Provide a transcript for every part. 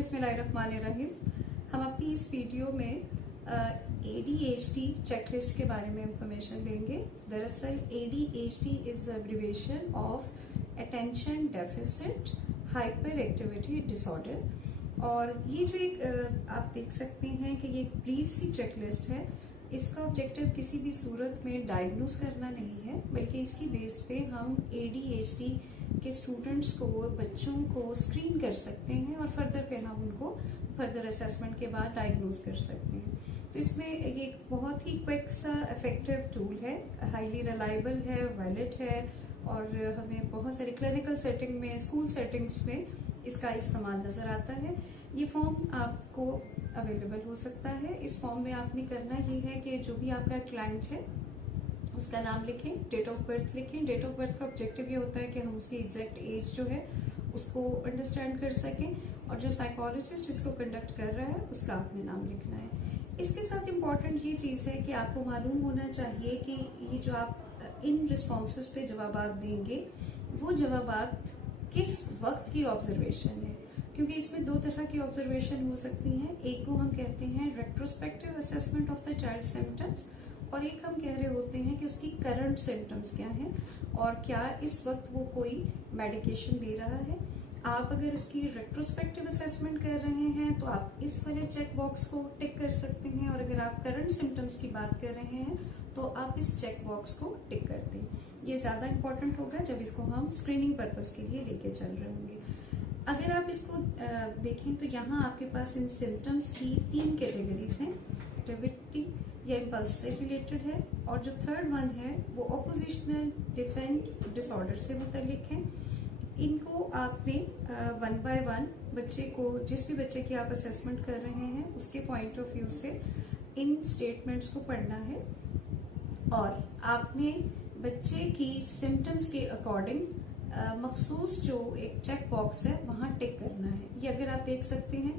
बिस्मिल्लाहिर्रहमानिर्रहीम। हम अपनी इस वीडियो में ADHD चेकलिस्ट के बारे में इंफॉर्मेशन लेंगे। दरअसल ADHD is the abbreviation of attention deficit hyper activity disorder. और ये जो एक आप देख सकते हैं कि ये एक ब्रीफ सी चेकलिस्ट है। इसका ऑब्जेक्टिव किसी भी सूरत में डायग्नोस करना नहीं है, बल्कि इसकी बेस पे हम ADHD के स्टूडेंट्स को, बच्चों को स्क्रीन कर सकते हैं और फर्दर फिर हम उनको फर्दर असेसमेंट के बाद डायग्नोस कर सकते हैं। तो इसमें ये एक बहुत ही क्विक सा इफेक्टिव टूल है, हाईली रिलायबल है, वैलिड है और हमें बहुत सारी क्लिनिकल सेटिंग में, स्कूल सेटिंग्स में इसका इस्तेमाल नजर आता है। ये फॉर्म आपको अवेलेबल हो सकता है। इस फॉर्म में आपने करना ये है कि जो भी आपका क्लाइंट है उसका नाम लिखें, डेट ऑफ बर्थ लिखें। डेट ऑफ बर्थ का ऑब्जेक्टिव ये होता है कि हम उसकी एग्जैक्ट एज जो है उसको अंडरस्टैंड कर सकें, और जो साइकोलॉजिस्ट इसको कंडक्ट कर रहा है उसका आपने नाम लिखना है। इसके साथ इम्पॉर्टेंट ये चीज़ है कि आपको मालूम होना चाहिए कि ये जो आप इन रिस्पॉन्सेस पे जवाबात देंगे वो जवाबात किस वक्त की ऑब्जर्वेशन है, क्योंकि इसमें दो तरह की ऑब्जर्वेशन हो सकती हैं। एक को हम कहते हैं retrospective assessment of the child symptoms, और एक हम कह रहे होते हैं कि उसकी करंट सिम्टम्स क्या हैं और क्या इस वक्त वो कोई मेडिकेशन ले रहा है। आप अगर उसकी रेट्रोस्पेक्टिव असेसमेंट कर रहे हैं तो आप इस वाले चेक बॉक्स को टिक कर सकते हैं, और अगर आप करंट सिम्टम्स की बात कर रहे हैं तो आप इस चेक बॉक्स को टिक कर दें। ये ज्यादा इंपॉर्टेंट होगा जब इसको हम स्क्रीनिंग पर्पस के लिए लेके चल रहे होंगे। अगर आप इसको देखें तो यहाँ आपके पास इन सिम्टम्स की 3 कैटेगरीज हैं। एक्टिविटी या इम्पल्स से रिलेटेड है, और जो थर्ड वन है वो ऑपोजिशनल डिफेंड डिसऑर्डर से मुतल्लिक है। इनको आपने 1 बाय 1 बच्चे को, जिस भी बच्चे की आप असेसमेंट कर रहे हैं उसके पॉइंट ऑफ व्यू से इन स्टेटमेंट्स को पढ़ना है, और आपने बच्चे की सिम्टम्स के अकॉर्डिंग मखसूस जो एक चेक बॉक्स है वहां टिक करना है। ये अगर आप देख सकते हैं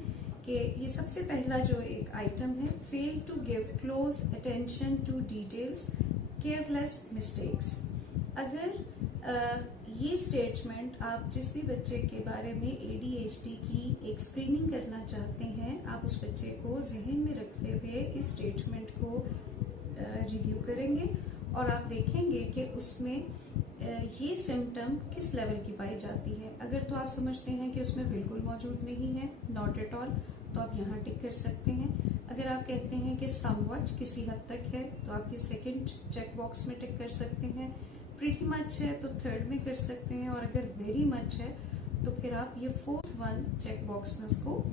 कि ये सबसे पहला जो एक आइटम है, fail to give close attention to details, careless mistakes. अगर ये स्टेटमेंट आप जिस भी बच्चे के बारे में ADHD की एक स्क्रीनिंग करना चाहते हैं, आप उस बच्चे को जहन में रखते हुए इस स्टेटमेंट को रिव्यू करेंगे और आप देखेंगे कि उसमें ये सिम्टम किस लेवल की पाई जाती है। अगर तो आप समझते हैं कि उसमें बिल्कुल मौजूद नहीं है, नॉट एट ऑल, तो आप यहाँ टिक कर सकते हैं। अगर आप कहते हैं कि समवट, किसी हद तक है, तो आप ये सेकंड चेक बॉक्स में टिक कर सकते हैं। प्रीटी मच है तो थर्ड में कर सकते हैं, और अगर वेरी मच है तो फिर आप ये फोर्थ वन चेक बॉक्स में उसको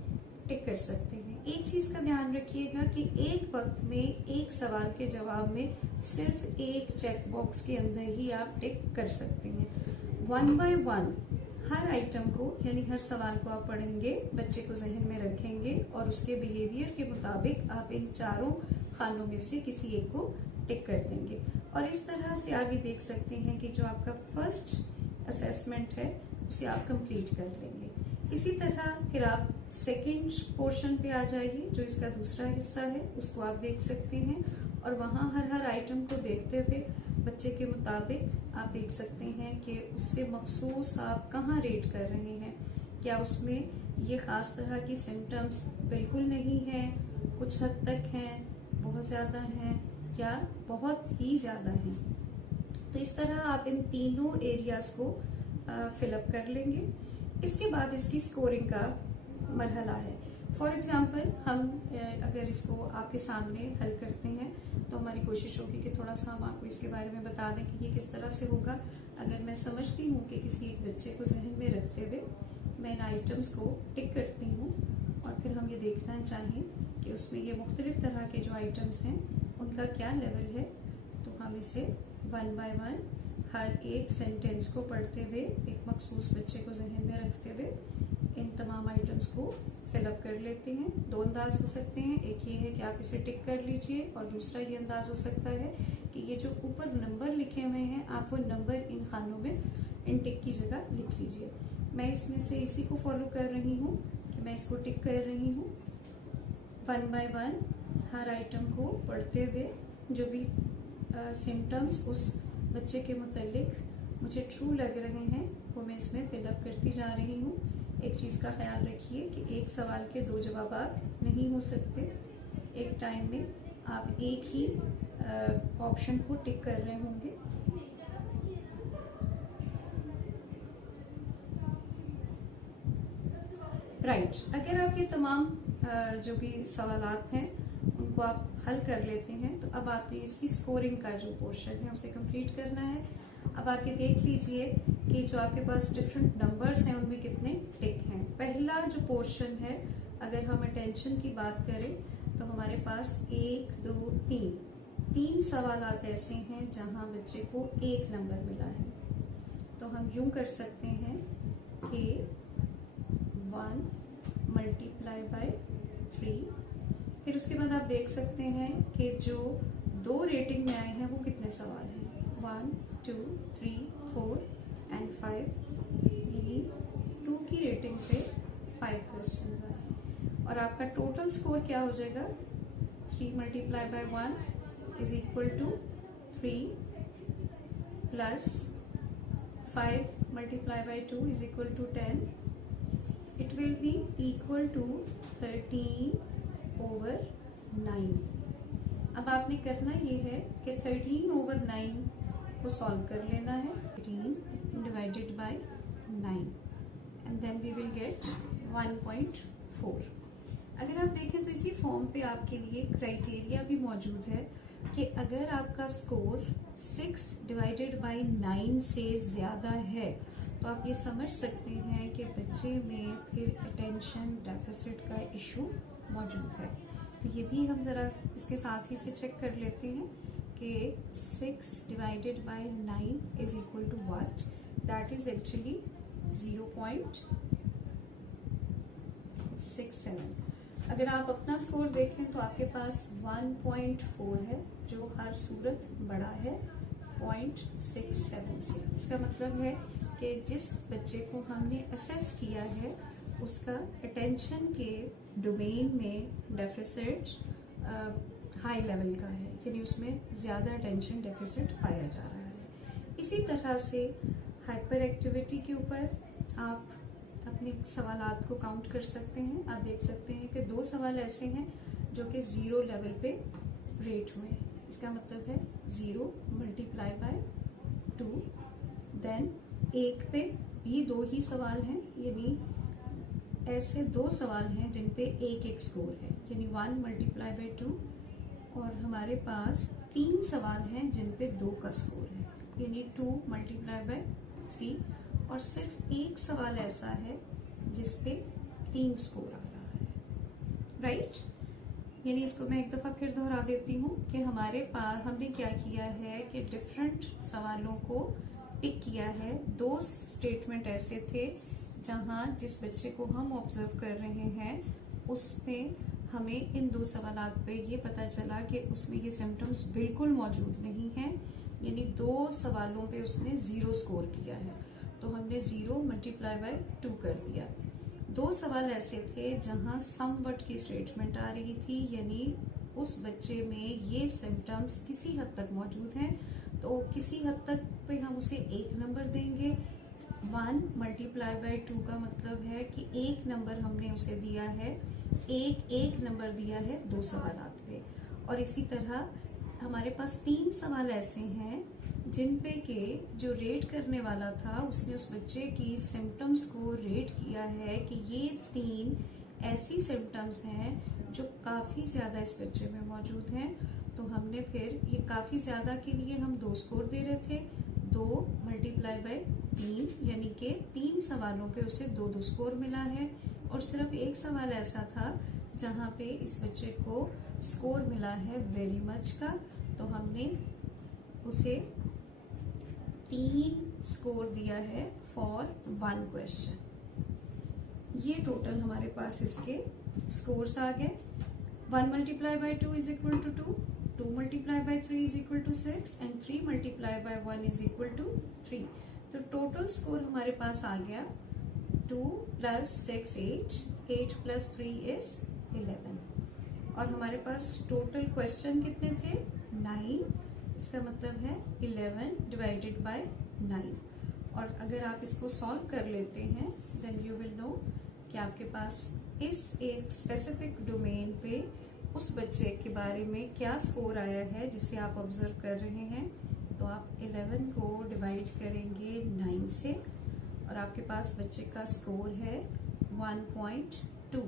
टिक कर सकते हैं। एक चीज का ध्यान रखिएगा कि एक वक्त में एक सवाल के जवाब में सिर्फ एक चेक बॉक्स के अंदर ही आप टिक कर सकते हैं। 1 बाय 1 हर आइटम को, यानी हर सवाल को आप पढ़ेंगे, बच्चे को जहन में रखेंगे और उसके बिहेवियर के मुताबिक आप इन चारों खानों में से किसी एक को टिक कर देंगे। और इस तरह से आप ये देख सकते हैं कि जो आपका फर्स्ट असेसमेंट है उसे आप कंप्लीट कर लेंगे। इसी तरह फिर आप सेकंड पोर्शन पे आ जाइए, जो इसका दूसरा हिस्सा है, उसको आप देख सकते हैं, और वहाँ हर आइटम को देखते हुए बच्चे के मुताबिक आप देख सकते हैं कि उससे मखसूस आप कहाँ रेट कर रहे हैं। क्या उसमें ये खास तरह की सिम्टम्स बिल्कुल नहीं है, कुछ हद तक हैं, बहुत ज़्यादा हैं, या बहुत ही ज़्यादा हैं। तो इस तरह आप इन तीनों एरियाज को फिलअप कर लेंगे। इसके बाद इसकी स्कोरिंग का मरहला है। फॉर एग्जाम्पल, हम अगर इसको आपके सामने हल करते हैं तो हमारी कोशिश होगी कि थोड़ा सा हम आपको इसके बारे में बता दें कि ये किस तरह से होगा। अगर मैं समझती हूँ कि किसी एक बच्चे को जहन में रखते हुए मैं इन आइटम्स को टिक करती हूँ, और फिर हम ये देखना चाहें कि उसमें ये मुख्तलिफ तरह के जो आइटम्स हैं उनका क्या लेवल है, तो हम इसे 1 बाय 1 हर एक सेंटेंस को पढ़ते हुए, एक मखसूस बच्चे को जहन में रखते हुए इन तमाम आइटम्स को फिलअप कर लेते हैं। 2 अंदाज हो सकते हैं, एक ये है कि आप इसे टिक कर लीजिए, और दूसरा ये अंदाज हो सकता है कि ये जो ऊपर नंबर लिखे हुए हैं आप वो नंबर इन खानों में इन टिक की जगह लिख लीजिए। मैं इसमें से इसी को फॉलो कर रही हूँ कि मैं इसको टिक कर रही हूँ। 1 बाय 1 हर आइटम को पढ़ते हुए जो भी सिम्टम्स उस बच्चे के मुतालिक मुझे ट्रू लग रहे हैं वो मैं इसमें फिलअप करती जा रही हूँ। एक चीज़ का ख्याल रखिए कि एक सवाल के दो जवाब नहीं हो सकते। एक टाइम में आप एक ही ऑप्शन को टिक कर रहे होंगे। राइट, अगर आप ये तमाम जो भी सवालात हैं उनको आप हल कर लेते हैं तो अब आप इसकी स्कोरिंग का जो पोर्शन है उसे कंप्लीट करना है। अब आप ये देख लीजिए कि जो आपके पास डिफरेंट नंबर्स हैं उनमें कितने टिक हैं। पहला जो पोर्शन है, अगर हम अटेंशन की बात करें तो हमारे पास 1 2 3 सवालात ऐसे हैं जहां बच्चे को 1 नंबर मिला है। तो हम यूं कर सकते हैं कि 1 मल्टीप्लाई बाय 3। फिर उसके बाद आप देख सकते हैं कि जो 2 रेटिंग में आए हैं वो कितने सवाल हैं, 1 2 3 4 एंड 5, यानी 2 की रेटिंग पे 5 क्वेश्चंस आए। और आपका टोटल स्कोर क्या हो जाएगा, 3 multiply by 1 is equal to 3 plus 5 multiply by 2 is equal to 10। It will be equal to 13/9। अब आपने करना ये है कि 13/9 को सॉल्व कर लेना है। 13 divided by 9 and then we will get 1.4। अगर आप देखें तो इसी फॉर्म पे आपके लिए क्राइटेरिया भी मौजूद है कि अगर आपका स्कोर 6 डिवाइडेड बाय 9 से ज़्यादा है तो आप ये समझ सकते हैं कि बच्चे में फिर अटेंशन डेफिसिट का इशू मौजूद है। तो ये भी हम ज़रा इसके साथ ही से चेक कर लेते हैं कि 6 divided by 9 is equal to what, that is actually 0.67। अगर आप अपना स्कोर देखें तो आपके पास 1.4 है, जो हर सूरत बड़ा है 0.67 से। इसका मतलब है कि जिस बच्चे को हमने असेस किया है उसका अटेंशन के डोमेन में डेफिसिट हाई लेवल का है, यानी उसमें ज़्यादा अटेंशन डेफिसिट पाया जा रहा है। इसी तरह से हाइपर एक्टिविटी के ऊपर आप अपने सवालात को काउंट कर सकते हैं। आप देख सकते हैं कि 2 सवाल ऐसे हैं जो कि 0 लेवल पे रेट हुए हैं। इसका मतलब है 0 मल्टीप्लाई बाय 2, देन 1 पे भी 2 ही सवाल हैं, यानी ऐसे 2 सवाल हैं जिन पे 1 स्कोर है, यानी 1 मल्टीप्लाई बाय 2। और हमारे पास 3 सवाल हैं जिन पे 2 का स्कोर है, यानी 2 मल्टीप्लाई बाय 3। और सिर्फ 1 सवाल ऐसा है जिस पे 3 स्कोर आ रहा है। राइट, यानी इसको मैं एक दफा फिर दोहरा देती हूँ कि हमारे पास हमने क्या किया है कि डिफरेंट सवालों को टिक किया है। 2 स्टेटमेंट ऐसे थे जहां जिस बच्चे को हम ऑब्जर्व कर रहे हैं उसमें हमें इन 2 सवालात पे ये पता चला कि उसमें ये सिम्टम्स बिल्कुल मौजूद नहीं हैं, यानी 2 सवालों पे उसने 0 स्कोर किया है। तो हमने 0 मल्टीप्लाई बाय 2 कर दिया। 2 सवाल ऐसे थे जहां समवट की स्टेटमेंट आ रही थी, यानी उस बच्चे में ये सिम्टम्स किसी हद तक मौजूद हैं, तो किसी हद तक पे हम उसे 1 नंबर देंगे। 1 मल्टीप्लाई बाय 2 का मतलब है कि 1 नंबर हमने उसे दिया है, एक नंबर दिया है 2 सवालात पे। और इसी तरह हमारे पास 3 सवाल ऐसे हैं जिन पे के जो रेट करने वाला था उसने उस बच्चे की सिम्टम्स को रेट किया है कि ये 3 ऐसी सिम्टम्स हैं जो काफ़ी ज़्यादा इस बच्चे में मौजूद हैं। तो हमने फिर ये काफ़ी ज़्यादा के लिए हम 2 स्कोर दे रहे थे, 2 मल्टीप्लाई बाय 3, यानी कि 3 सवालों पे उसे 2 स्कोर मिला है। और सिर्फ 1 सवाल ऐसा था जहाँ पे इस बच्चे को स्कोर मिला है वेरी मच का, तो हमने उसे 3 स्कोर दिया है फॉर 1 क्वेश्चन। ये टोटल हमारे पास इसके स्कोर्स आ गए। 1 multiply by 2 is equal to 2, 2 multiply by 3 is equal to 6 and 3 multiply by 1 is equal to 3। तो टोटल स्कोर हमारे पास आ गया 2 + 6 8 + 3 इज 11। और हमारे पास टोटल क्वेश्चन कितने थे, 9। इसका मतलब है 11 डिवाइडेड बाय 9। और अगर आप इसको सॉल्व कर लेते हैं देन यू विल नो कि आपके पास इस एक स्पेसिफिक डोमेन पे उस बच्चे के बारे में क्या स्कोर आया है जिसे आप ऑब्जर्व कर रहे हैं। तो आप 11 को डिवाइड करेंगे 9 से और आपके पास बच्चे का स्कोर है 1.2।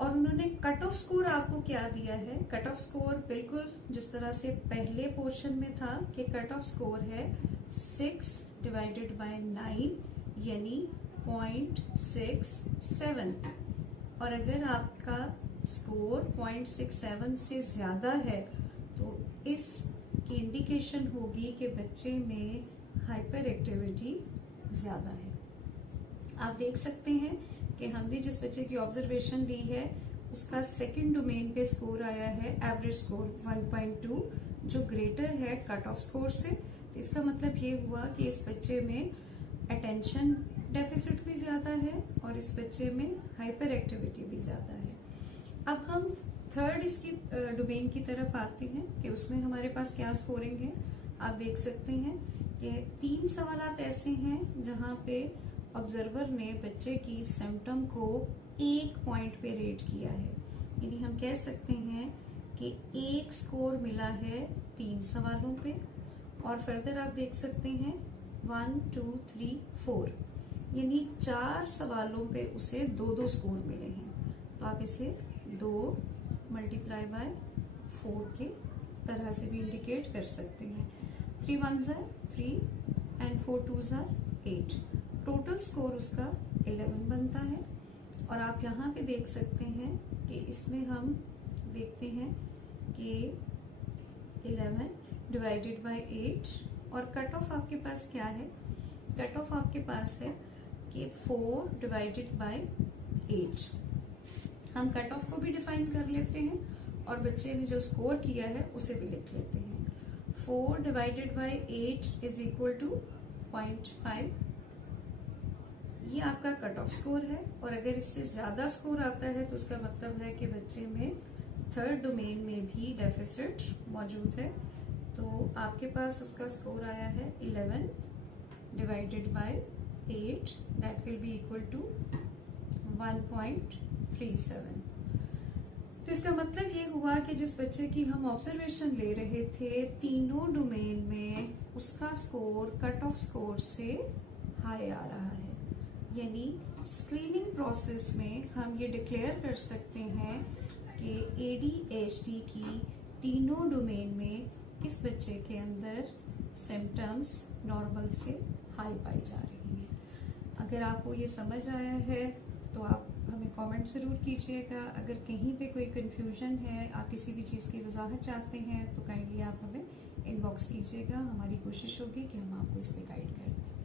और उन्होंने कट ऑफ स्कोर आपको क्या दिया है, कट ऑफ स्कोर बिल्कुल जिस तरह से पहले पोर्शन में था कि कट ऑफ स्कोर है 6 डिवाइडेड बाय 9 यानी 0.67। और अगर आपका स्कोर 0.67 से ज्यादा है तो इस की इंडिकेशन होगी कि बच्चे में हाइपर एक्टिविटी ज्यादा है। आप देख सकते हैं कि हमने जिस बच्चे की ऑब्जर्वेशन ली है उसका सेकंड डोमेन पे स्कोर आया है एवरेज स्कोर 1.2 जो ग्रेटर है कट ऑफ स्कोर से। तो इसका मतलब ये हुआ कि इस बच्चे में अटेंशन डेफिसिट भी ज्यादा है और इस बच्चे में हाइपर एक्टिविटी भी ज्यादा है। अब हम थर्ड इसकी डोमेन की तरफ आते हैं कि उसमें हमारे पास क्या स्कोरिंग है। आप देख सकते हैं कि 3 सवालात ऐसे हैं जहां पे ऑब्जर्वर ने बच्चे की सिम्टम को 1 पॉइंट पे रेट किया है, यानी हम कह सकते हैं कि 1 स्कोर मिला है 3 सवालों पे। और फर्दर आप देख सकते हैं 1, 2, 3, 4 यानी 4 सवालों पे उसे 2-2 स्कोर मिले हैं। तो आप इसे 2 मल्टीप्लाई बाय 4 के तरह से भी इंडिकेट कर सकते हैं। 3 1s are 3 and 4 2s are 8। Total score उसका 11 बनता है। और आप यहाँ पे देख सकते हैं कि इसमें हम देखते हैं कि 11 डिवाइडेड बाय 8 और कट ऑफ आपके पास क्या है, कट ऑफ आपके पास है कि 4 डिवाइडेड बाय 8। हम कट ऑफ को भी डिफाइन कर लेते हैं और बच्चे ने जो स्कोर किया है उसे भी लिख लेते हैं। 4 divided by 8 is equal to 0.5। ये आपका कट ऑफ स्कोर है और अगर इससे ज्यादा स्कोर आता है तो उसका मतलब है कि बच्चे में थर्ड डोमेन में भी डेफिसिट मौजूद है। तो आपके पास उसका स्कोर आया है 11 divided by 8 that will be equal to 1.37। तो इसका मतलब ये हुआ कि जिस बच्चे की हम ऑब्जर्वेशन ले रहे थे तीनों डोमेन में उसका स्कोर कट ऑफ स्कोर से हाई आ रहा है। यानी स्क्रीनिंग प्रोसेस में हम ये डिक्लेयर कर सकते हैं कि ADHD की तीनों डोमेन में किस बच्चे के अंदर सिम्टम्स नॉर्मल से हाई पाई जा रही हैं। अगर आपको ये समझ आया है तो आप हमें कमेंट ज़रूर कीजिएगा। अगर कहीं पे कोई कंफ्यूजन है, आप किसी भी चीज़ की वजाहत चाहते हैं तो काइंडली आप हमें इनबॉक्स कीजिएगा। हमारी कोशिश होगी कि हम आपको इस पे गाइड कर दें।